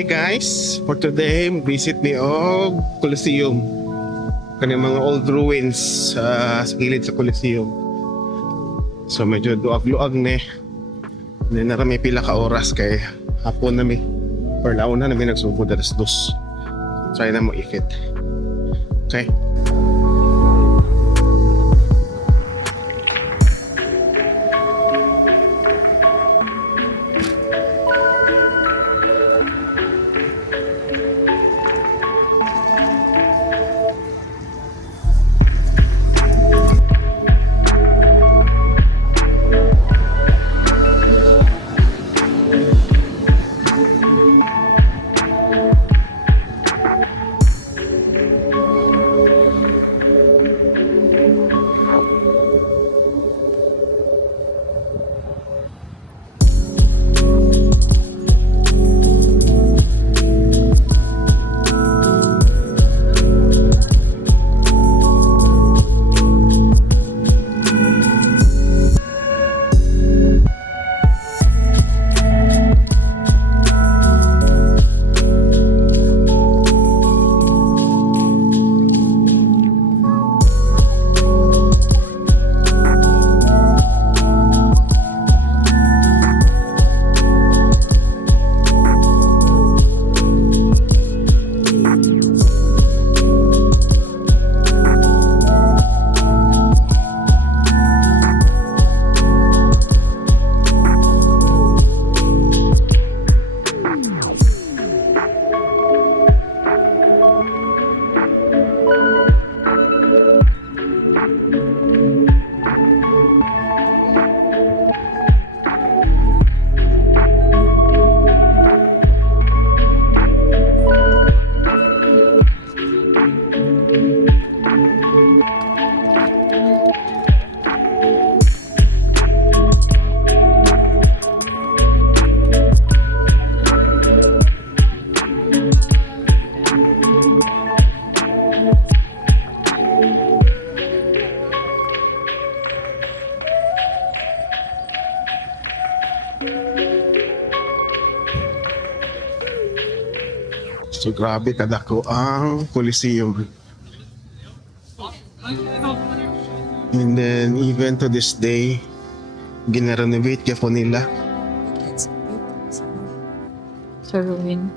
Hey guys, for today visit me og Coliseum. Kani mga old ruins sa gilid sa Coliseum. So medyo duag-luag ni. Hindi na may pila ka oras kay hapon na mi. Or launa na mi nagsugod alas 2. Try na mo ifit. Okay. So grabe kadako ang Coliseum. And then even to this day, gina-renovate ka po nila. Sa ruin.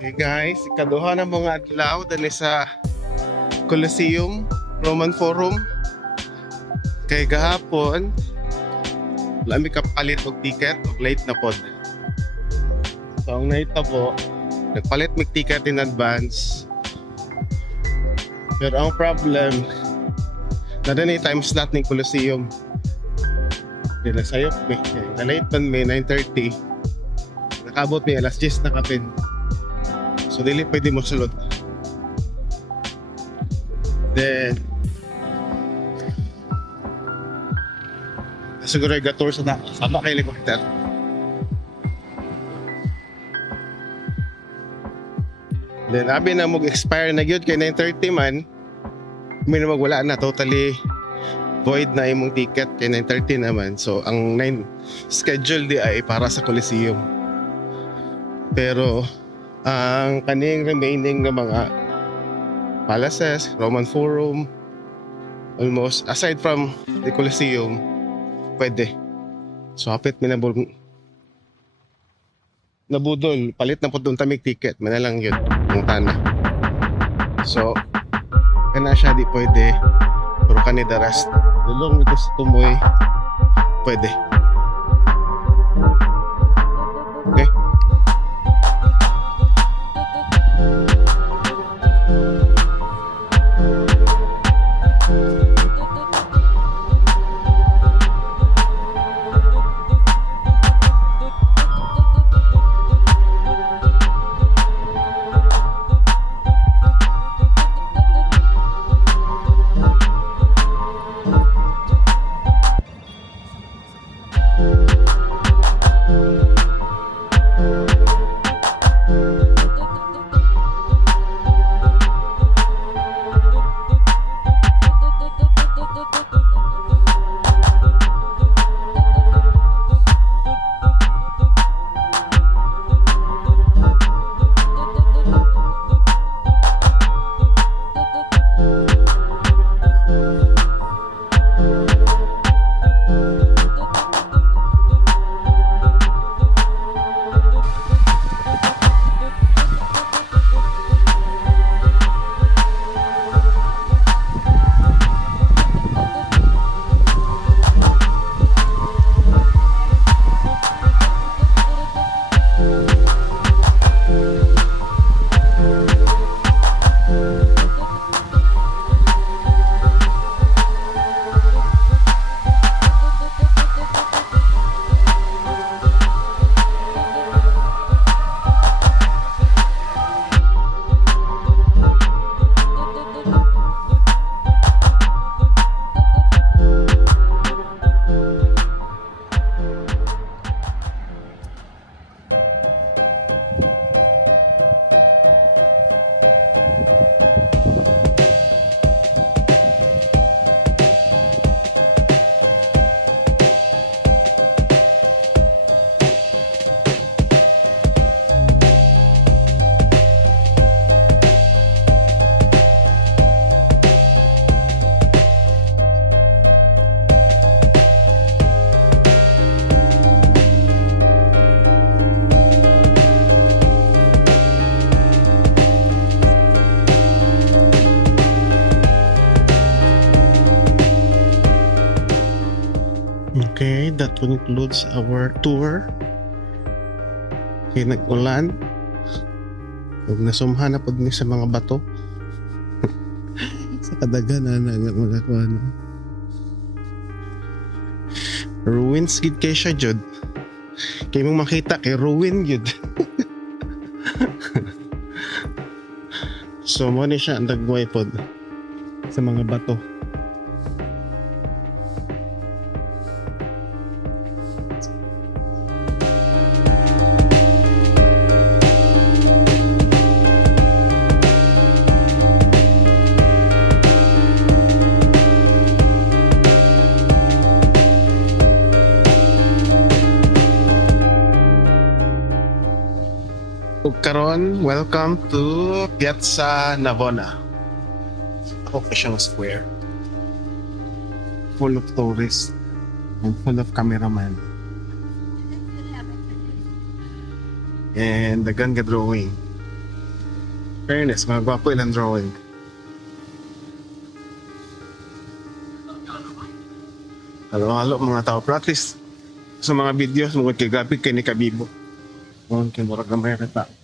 Hey guys, ikaduha na mga adlaw dali sa Coliseum, Roman Forum. Kay gahapon, lami ka palit og ticket og late na pod. So ang nahitabo, nagpalit mig ticket in advance. Pero ang problem, nada na time slot ng Coliseum. Dila sayop may, na-late man may 9:30. Nakabot may alas 10 na kapin. So dili pwede mo sulod. Then siguro ay tour sa sama kay helicopter. Then abi na mag-expire na gyud kay 9:30 man. May wala na, totally void na imong ticket kay 9:30 naman. So ang 9 schedule di ay para sa Coliseum. Pero ang kaning remaining na mga palaces, Roman Forum, almost aside from the Coliseum, pwede. So hapit minabol nabudol, palit na po doon tamig ticket, manalang yun, ang tana. So, kana siya di pwede, pero kani the rest, dulong ito sa tumoy, pwede. Okay? Okay, that concludes our tour. Okay, nag-ulan. Huwag nasumhan na po din sa mga bato. Sa kadaganan na mga kuha na. Ruins gid kay siya, Jod. Kaya mong makita kay ruin gid. So, mo ni siya ang dagway pod sa mga bato. Ug karon, welcome to Piazza Navona. Ako pa siyang square. Full of tourists and full of cameraman. And dagan ka drawing. Fairness, mga gwapo ilang drawing. Halo-halo mga tao. Pero at least sa mga videos, mga kigapit kay ni Kabibo. Kung murag gamay kita.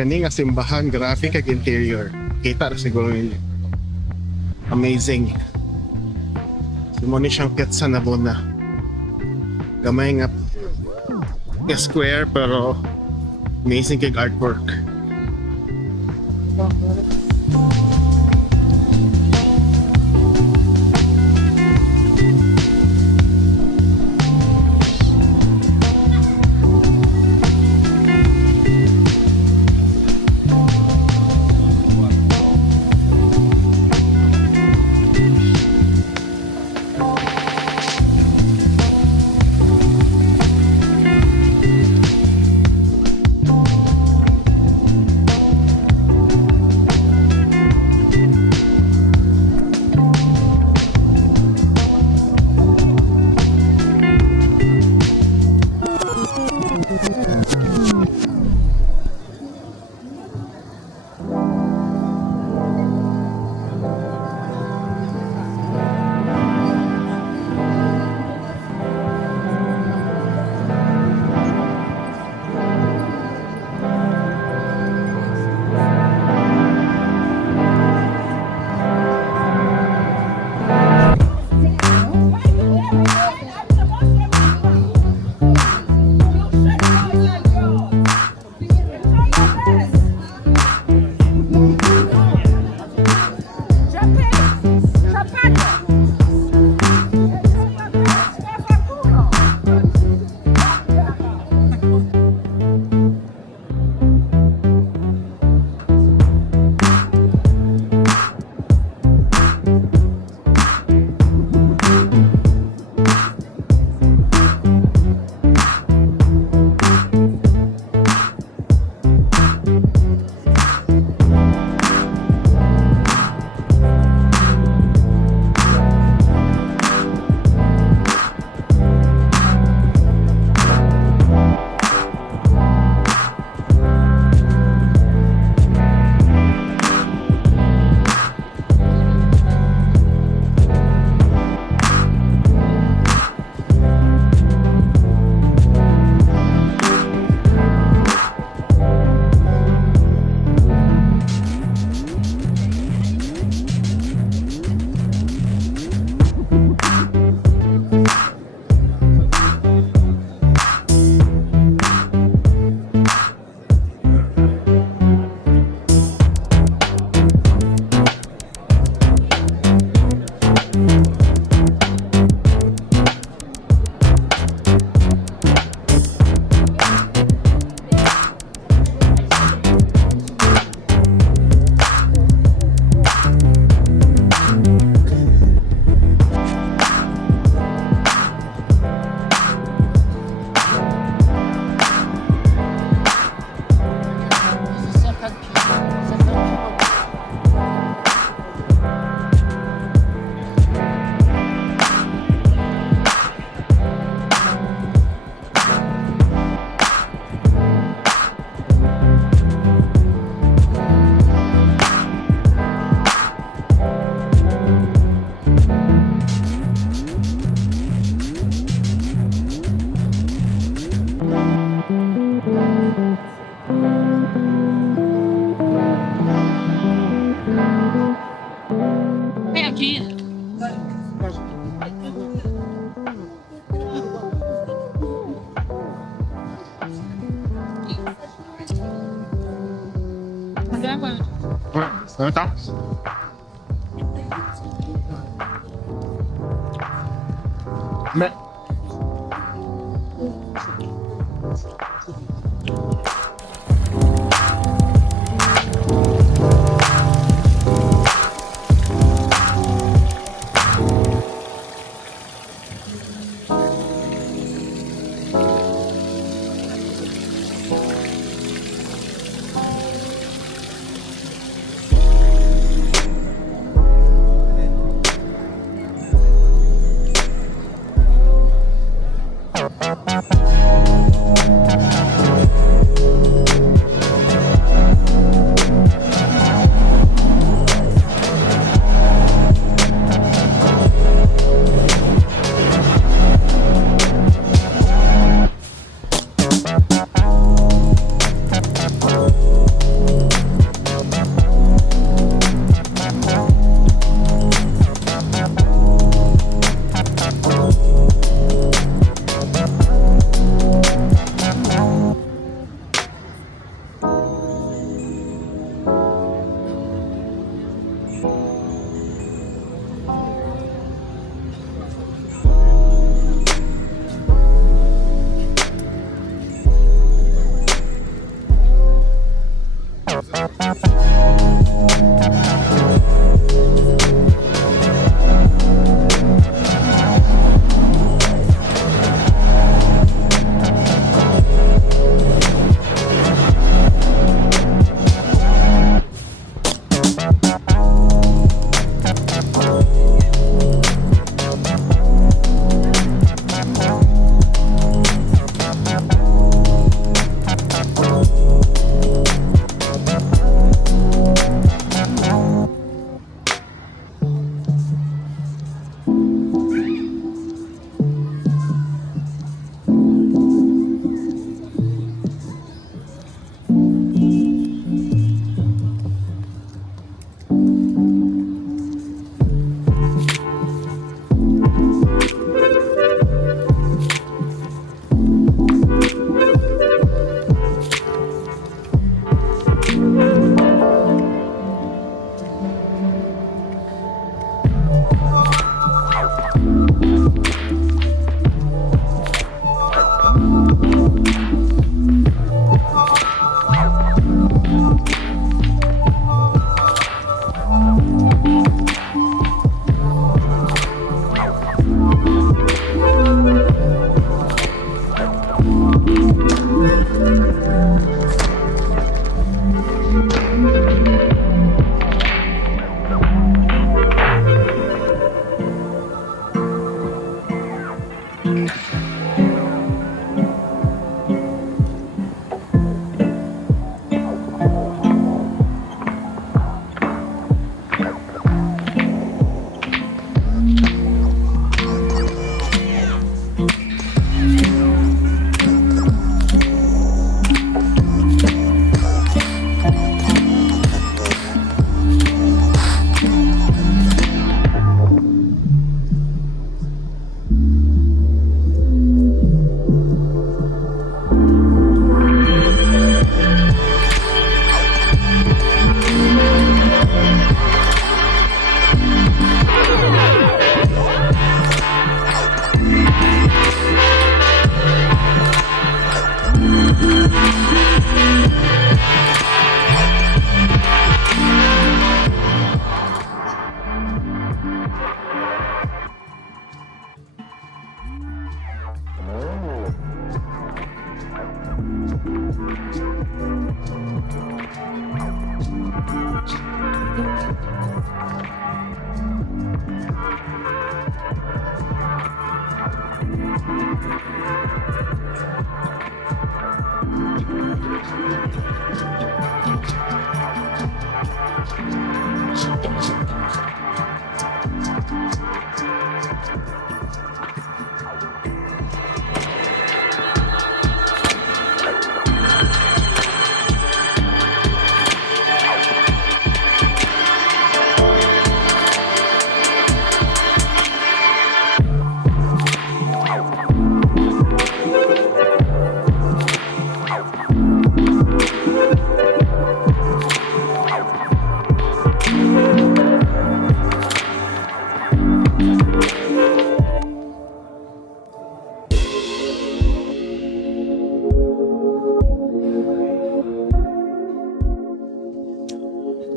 Kani nga simbahan, graphic kag interior. Kita na siguro ninyo. Amazing. Simoni siyang petsa na bona. Gamay nga square pero amazing kag artwork. Ano ito? Me.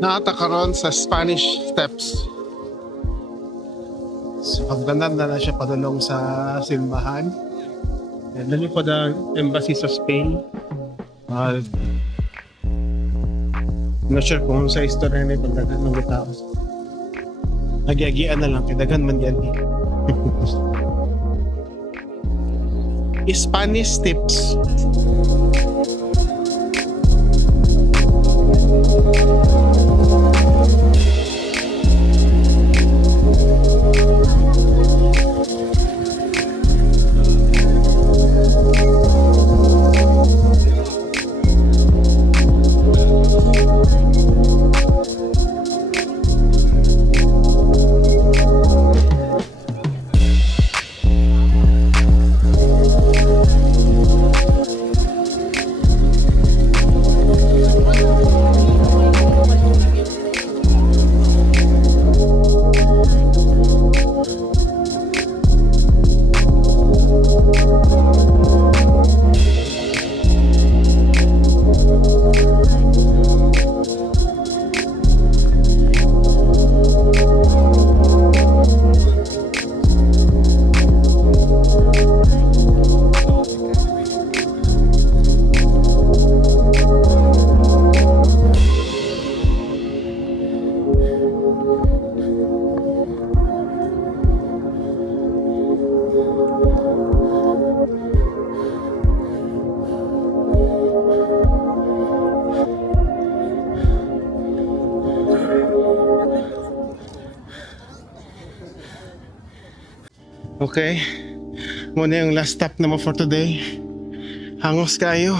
Naata karon sa Spanish Steps. So pagdanan na siya padulong sa simbahan. And then po the embassy sa Spain. Not sure kung sa istorya na itong dagan ng tao. Nagyagian na lang, kadagan man yan. Spanish Steps. Okay, muna yung last stop naman for today. Hangos kayo.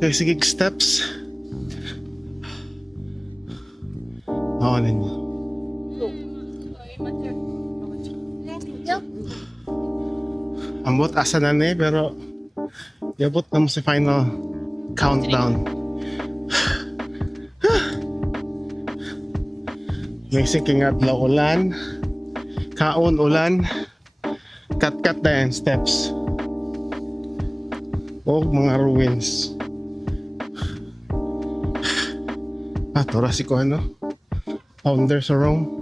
Okay, sige, steps. Oo, ninyo. Ambot asa na ni, pero yabot na mo si final countdown. May siking at ulan. Kaon ulan. Kat-kat na yan, steps. O mga ruins. Tora si ko ano? Founder sa Rome.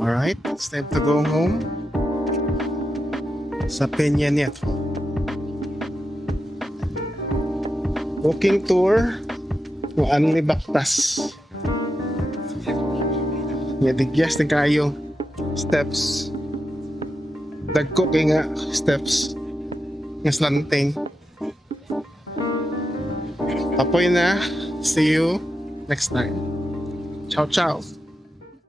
Alright, it's time to go home sa Peña Nieto. Walking tour ng Anli Baktas. Nadigyas na kayo steps. Dagko kay nga steps ng slanting. Apoy na. See you next time. Ciao, ciao.